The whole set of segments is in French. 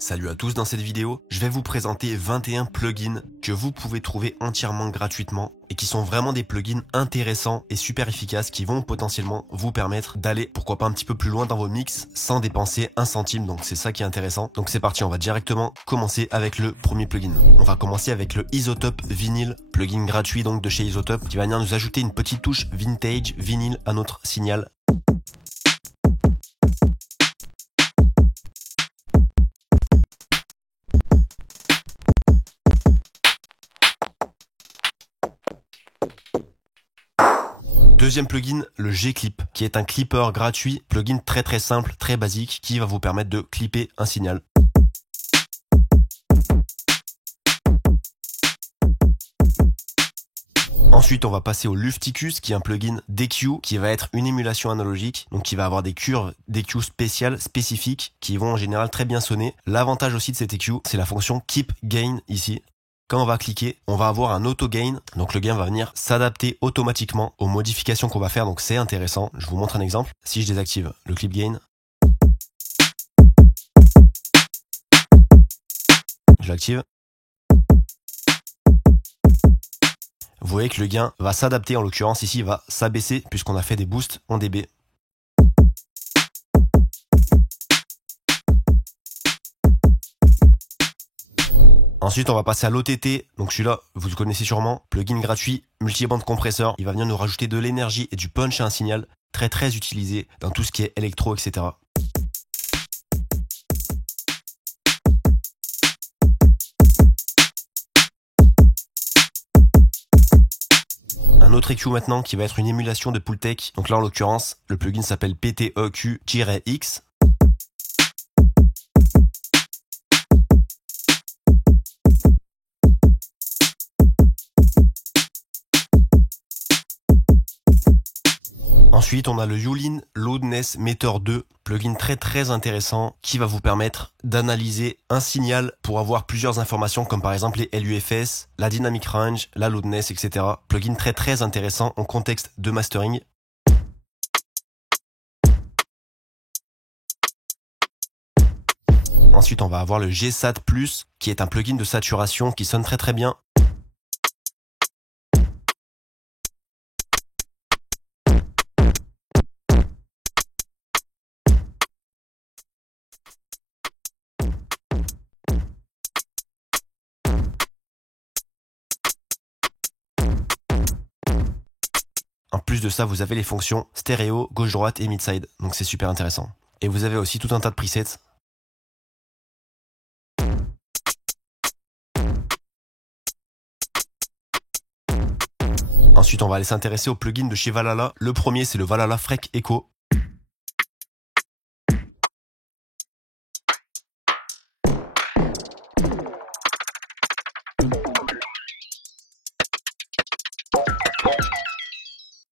Salut à tous, dans cette vidéo, je vais vous présenter 21 plugins que vous pouvez trouver entièrement gratuitement et qui sont vraiment des plugins intéressants et super efficaces qui vont potentiellement vous permettre d'aller, pourquoi pas un petit peu plus loin dans vos mix sans dépenser un centime, donc c'est ça qui est intéressant. Donc c'est parti, on va directement commencer avec le premier plugin. On va commencer avec le Isotope Vinyl, plugin gratuit donc de chez Isotope qui va venir nous ajouter une petite touche vintage vinyle à notre signal. Deuxième plugin, le G-Clip, qui est un clipper gratuit, plugin très simple, très basique, qui va vous permettre de clipper un signal. Ensuite, on va passer au Lufticus, qui est un plugin d'EQ, qui va être une émulation analogique, donc qui va avoir des curves d'EQ spéciales, spécifiques, qui vont en général très bien sonner. L'avantage aussi de cet EQ, c'est la fonction Keep Gain ici. Quand on va cliquer, on va avoir un auto gain, donc le gain va venir s'adapter automatiquement aux modifications qu'on va faire, donc c'est intéressant. Je vous montre un exemple. Si je désactive le clip gain, je l'active. Vous voyez que le gain va s'adapter, en l'occurrence ici il va s'abaisser puisqu'on a fait des boosts en dB. Ensuite, on va passer à l'OTT. Donc celui-là, vous le connaissez sûrement. Plugin gratuit, multiband compresseur. Il va venir nous rajouter de l'énergie et du punch à un signal. Très utilisé dans tout ce qui est électro, etc. Un autre EQ maintenant qui va être une émulation de Pultec. Donc là, en l'occurrence, le plugin s'appelle PTEQ-X. Ensuite, on a le Yulin Loudness Meter 2, plugin très intéressant qui va vous permettre d'analyser un signal pour avoir plusieurs informations comme par exemple les LUFS, la dynamic range, la loudness, etc. Plugin très intéressant en contexte de mastering. Ensuite, on va avoir le GSAT Plus qui est un plugin de saturation qui sonne très bien. En plus de ça, vous avez les fonctions stéréo, gauche-droite et mid-side. Donc c'est super intéressant. Et vous avez aussi tout un tas de presets. Ensuite, on va aller s'intéresser aux plugins de chez Valhalla. Le premier, c'est le Valhalla Freq Echo.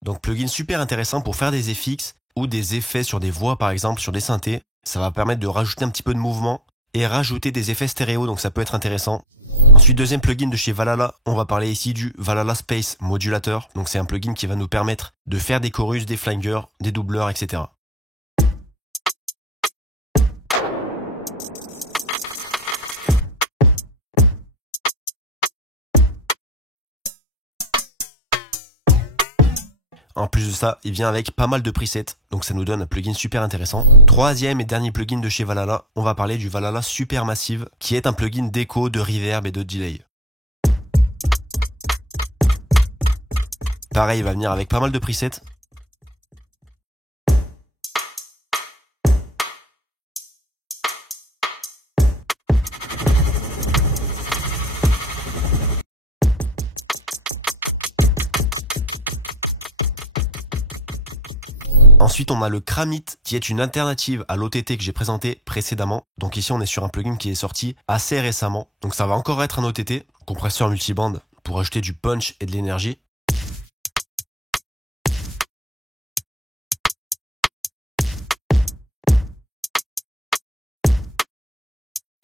Donc plugin super intéressant pour faire des FX ou des effets sur des voix par exemple, sur des synthés. Ça va permettre de rajouter un petit peu de mouvement et rajouter des effets stéréo, donc ça peut être intéressant. Ensuite, deuxième plugin de chez Valhalla, on va parler ici du Valhalla Space Modulator. Donc c'est un plugin qui va nous permettre de faire des chorus, des flangers, des doubleurs, etc. En plus de ça, il vient avec pas mal de presets, donc ça nous donne un plugin super intéressant. Troisième et dernier plugin de chez Valhalla, on va parler du Valhalla Supermassive, qui est un plugin d'écho, de reverb et de delay. Pareil, il va venir avec pas mal de presets. Ensuite, on a le Kramit, qui est une alternative à l'OTT que j'ai présenté précédemment. Donc ici, on est sur un plugin qui est sorti assez récemment. Donc ça va encore être un OTT, compresseur multiband, pour ajouter du punch et de l'énergie.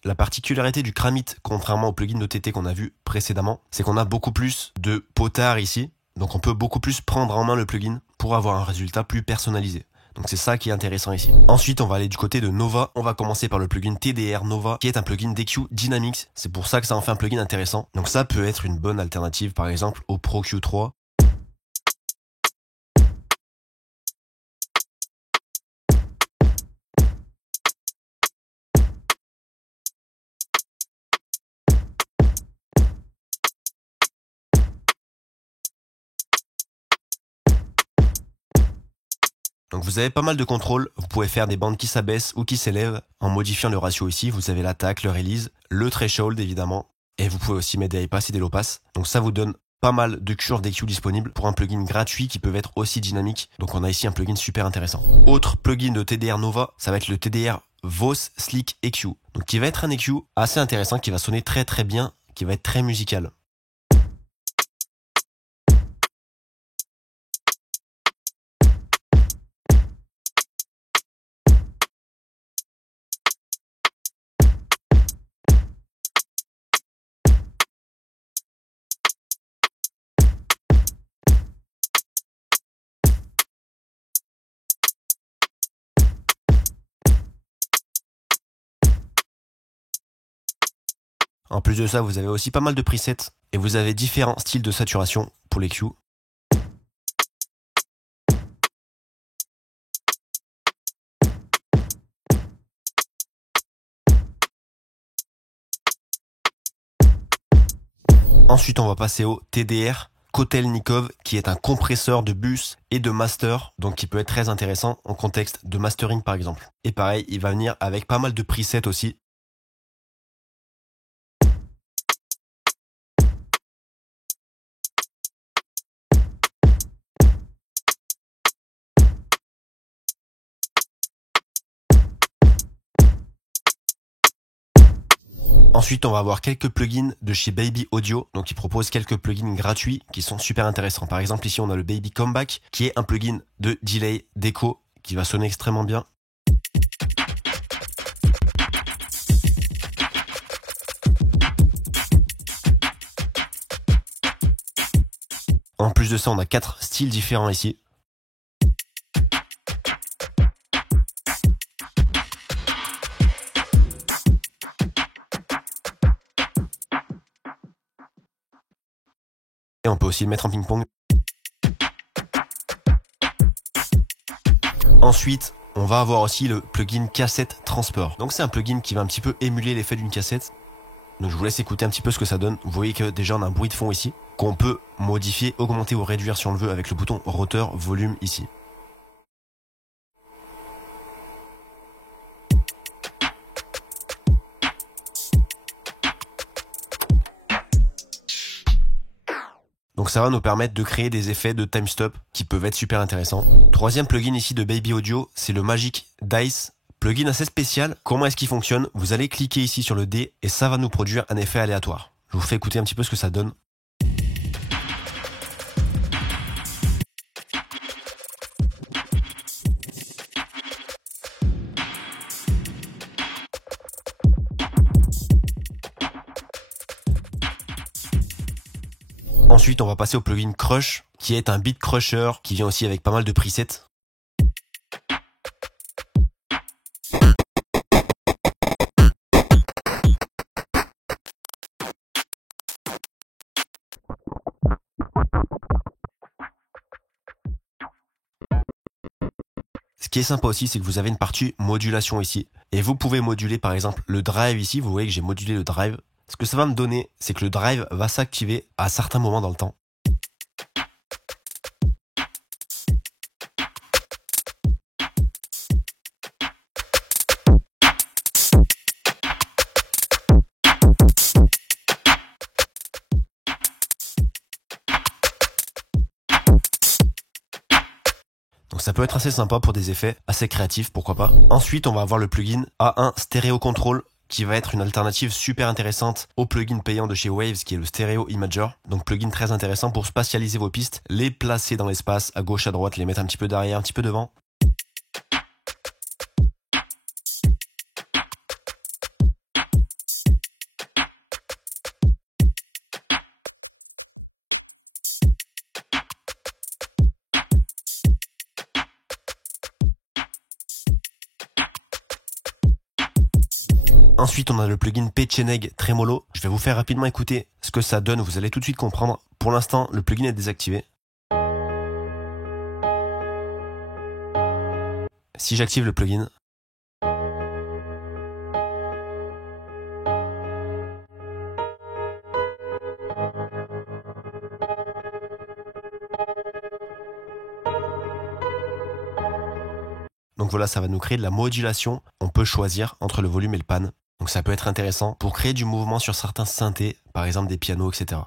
La particularité du Kramit, contrairement au plugin d'OTT qu'on a vu précédemment, c'est qu'on a beaucoup plus de potard ici. Donc on peut beaucoup plus prendre en main le plugin pour avoir un résultat plus personnalisé. Donc c'est ça qui est intéressant ici. Ensuite, on va aller du côté de Nova. On va commencer par le plugin TDR Nova, qui est un plugin d'EQ Dynamics. C'est pour ça que ça en fait un plugin intéressant. Donc ça peut être une bonne alternative, par exemple, au Pro Q3. Donc vous avez pas mal de contrôles, vous pouvez faire des bandes qui s'abaissent ou qui s'élèvent en modifiant le ratio ici. Vous avez l'attaque, le release, le threshold évidemment, et vous pouvez aussi mettre des high pass et des low pass. Donc ça vous donne pas mal de cures d'EQ disponibles pour un plugin gratuit qui peut être aussi dynamique. Donc on a ici un plugin super intéressant. Autre plugin de TDR Nova, ça va être le TDR Voz Slick EQ. Donc qui va être un EQ assez intéressant, qui va sonner très très bien, qui va être très musical. En plus de ça, vous avez aussi pas mal de presets et vous avez différents styles de saturation pour les Q. Ensuite, on va passer au TDR Kotelnikov, qui est un compresseur de bus et de master, donc qui peut être très intéressant en contexte de mastering par exemple. Et pareil, il va venir avec pas mal de presets aussi. Ensuite, on va avoir quelques plugins de chez Baby Audio, donc ils proposent quelques plugins gratuits qui sont super intéressants. Par exemple, ici, on a le Baby Comeback, qui est un plugin de delay d'écho qui va sonner extrêmement bien. En plus de ça, on a 4 styles différents ici. Et on peut aussi le mettre en ping-pong. Ensuite, on va avoir aussi le plugin cassette transport. Donc c'est un plugin qui va un petit peu émuler l'effet d'une cassette. Donc je vous laisse écouter un petit peu ce que ça donne. Vous voyez que déjà on a un bruit de fond ici, qu'on peut modifier, augmenter ou réduire si on le veut avec le bouton rotor volume ici. Donc ça va nous permettre de créer des effets de time stop qui peuvent être super intéressants. Troisième plugin ici de Baby Audio, c'est le Magic Dice. Plugin assez spécial. Comment est-ce qu'il fonctionne? Vous allez cliquer ici sur le dé et ça va nous produire un effet aléatoire. Je vous fais écouter un petit peu ce que ça donne. Ensuite, on va passer au plugin Crush, qui est un beat crusher, qui vient aussi avec pas mal de presets. Ce qui est sympa aussi, c'est que vous avez une partie modulation ici. Et vous pouvez moduler par exemple le drive ici. Vous voyez que j'ai modulé le drive. Ce que ça va me donner, c'est que le drive va s'activer à certains moments dans le temps. Donc ça peut être assez sympa pour des effets assez créatifs, pourquoi pas. Ensuite, on va avoir le plugin A1 Stereo Control, qui va être une alternative super intéressante au plugin payant de chez Waves, qui est le Stereo Imager. Donc plugin très intéressant pour spatialiser vos pistes, les placer dans l'espace, à gauche, à droite, les mettre un petit peu derrière, un petit peu devant. Ensuite, on a le plugin Pecheneg Tremolo. Je vais vous faire rapidement écouter ce que ça donne, vous allez tout de suite comprendre. Pour l'instant, le plugin est désactivé. Si j'active le plugin, donc voilà, ça va nous créer de la modulation. On peut choisir entre le volume et le pan. Donc ça peut être intéressant pour créer du mouvement sur certains synthés, par exemple des pianos, etc.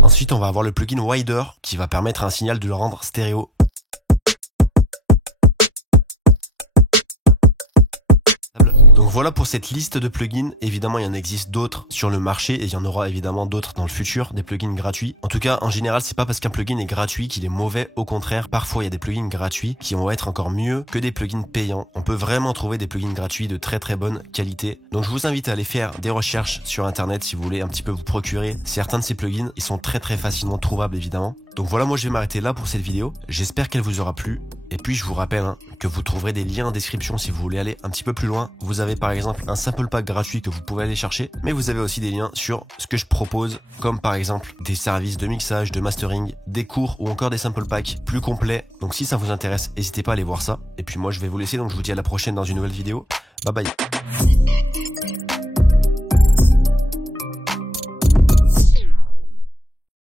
Ensuite, on va avoir le plugin Wider qui va permettre à un signal de le rendre stéréo. Donc voilà pour cette liste de plugins. Évidemment, il y en existe d'autres sur le marché et il y en aura évidemment d'autres dans le futur, des plugins gratuits. En tout cas, en général, c'est pas parce qu'un plugin est gratuit qu'il est mauvais. Au contraire, parfois il y a des plugins gratuits qui vont être encore mieux que des plugins payants. On peut vraiment trouver des plugins gratuits de très très bonne qualité. Donc je vous invite à aller faire des recherches sur internet si vous voulez un petit peu vous procurer certains de ces plugins. Ils sont très très facilement trouvables évidemment. Donc voilà, moi je vais m'arrêter là pour cette vidéo. J'espère qu'elle vous aura plu. Et puis je vous rappelle que vous trouverez des liens en description si vous voulez aller un petit peu plus loin. Vous avez par exemple un sample pack gratuit que vous pouvez aller chercher, mais vous avez aussi des liens sur ce que je propose, comme par exemple des services de mixage, de mastering, des cours ou encore des sample packs plus complets. Donc si ça vous intéresse, n'hésitez pas à aller voir ça. Et puis moi je vais vous laisser, donc je vous dis à la prochaine dans une nouvelle vidéo. Bye bye.